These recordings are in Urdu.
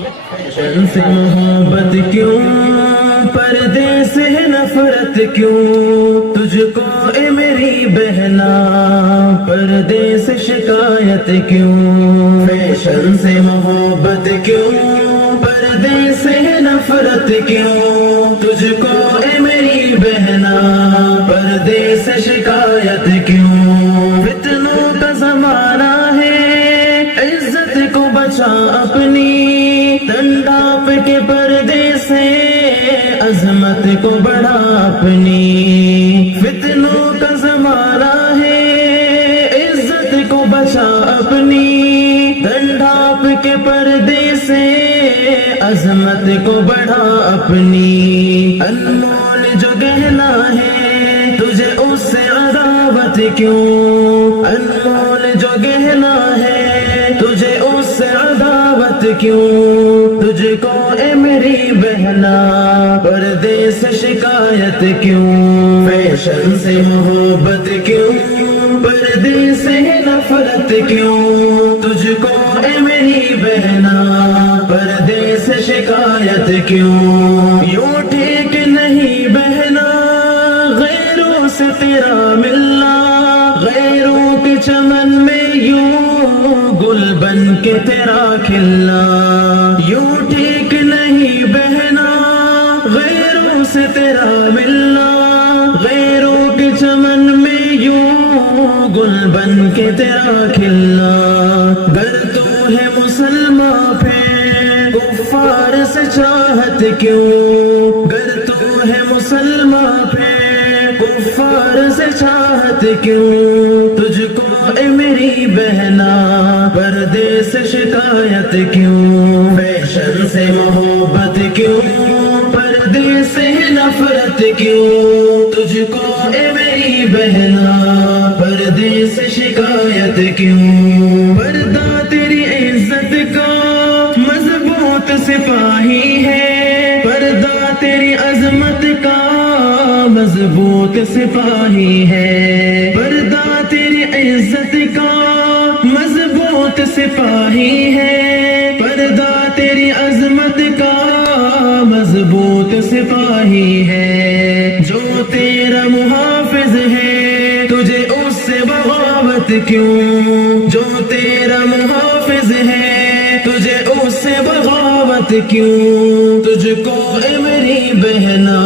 فیشن سے محبت کیوں، پردے سے نفرت کیوں، تجھ کو اے میری بہنا پردے سے شکایت کیوں؟ فیشن سے محبت کیوں، پردے سے نفرت کیوں، تجھ کو اے میری بہنا پردے سے شکایت کیوں؟ فتنوں کا زمانہ ہے، عزت کو بچا اپنی، تن ڈھانپ کے پردے سے عظمت کو بڑھا اپنی۔ فتنوں کا زمانہ ہے، عزت کو بچا اپنی، تن ڈھانپ کے پردے سے عظمت کو بڑھا اپنی۔ انمول جو گہنا ہے تجھے اس سے عداوت کیوں؟ انمول جو گہنا ہے تجھے اس سے عداوت کیوں؟ تجھ کو اے میری بہنا پردے سے شکایت کیوں؟ فیشن سے محبت کیوں، پردے سے نفرت کیوں، تجھ کو اے میری بہنا پردے سے شکایت کیوں؟ یوں ٹھیک نہیں بہنا غیروں سے تیرا ملنا، غیروں کے چمن میں یوں گل بن کے تیرا کھلنا۔ یوں ٹھیک نہیں بہنا غیروں سے تیرا ملنا، غیروں کے چمن میں یوں گل بن کے تیرا کھلنا۔ گر تو ہے مسلمان پھر کفار سے چاہت کیوں؟ گر تو ہے مسلمان پھر کفار سے چاہت کیوں؟ تجھ کو اے میری بہنا پردے سے شکایت کیوں؟ فیشن سے محبت کیوں، پردے سے نفرت کیوں، تجھ کو اے میری بہنا پردے سے شکایت کیوں؟ پردہ تیری عزت کا مضبوط سپاہی ہے، پردہ تیری عظمت کا مضبوط سپاہی ہے، پردہ تیری عزت کا مضبوط سپاہی ہے، پردہ تیری عظمت کا مضبوط سپاہی ہے۔ جو تیرا محافظ ہے تجھے اس سے بغاوت کیوں؟ جو تیرا محافظ ہے تجھے اس سے بغاوت کیوں؟ تجھ کو اے میری بہنا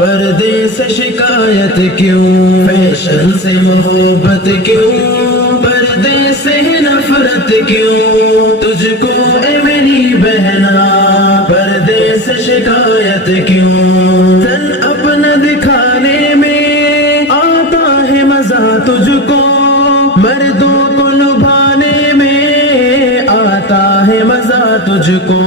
پردے سے شکایت کیوں؟ فیشن سے محبت کیوں، پردے سے نفرت کیوں، تجھ کو اے میری بہنا پردے سے شکایت کیوں؟ تن اپنا دکھانے میں آتا ہے مزہ تجھ کو، مردوں کو لبھانے میں آتا ہے مزہ تجھ کو،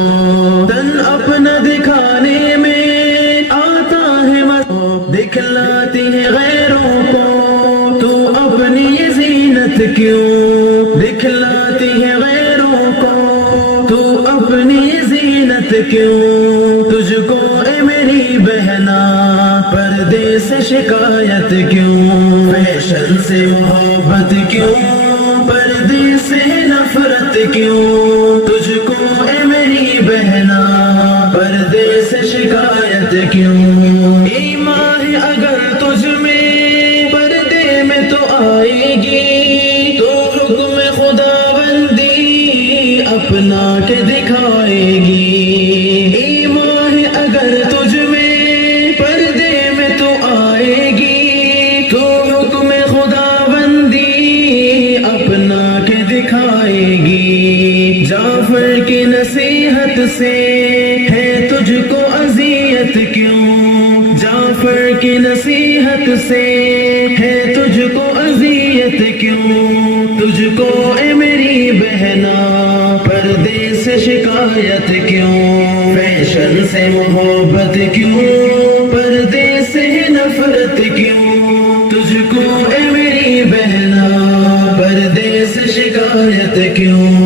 تن اپنا دکھانے میں آتا ہے مزہ، دکھلاتی ہے غیروں کو تو اپنی زینت کیوں؟ دکھلاتی ہے غیروں کو تو اپنی زینت کیوں؟ تجھ کو اے میری بہنا پردے سے شکایت کیوں؟ فیشن سے محبت کیوں، پردے سے نفرت کیوں، تجھ کو اے میری بہنا پردے سے شکایت کیوں؟ ایمان ہے اگر تجھ میں پردے میں تو آئے گی، تو حکم خدا بندی اپنا کے دکھائے گی۔ ایمان ہے اگر تجھ میں پردے میں تو آئے گی، تو حکم خدا بندی اپنا کے دکھائے گی۔ جعفر کی نصیحت سے ہے تجھ کو اذیت کیوں؟ جعفر کی نصیحت سے ہے تجھ کو اذیت کیوں؟ تجھ کو اے میری بہنا پردے سے شکایت کیوں؟ فیشن سے محبت کیوں، پردے سے نفرت کیوں، تجھ کو اے میری بہنا پردے سے شکایت کیوں؟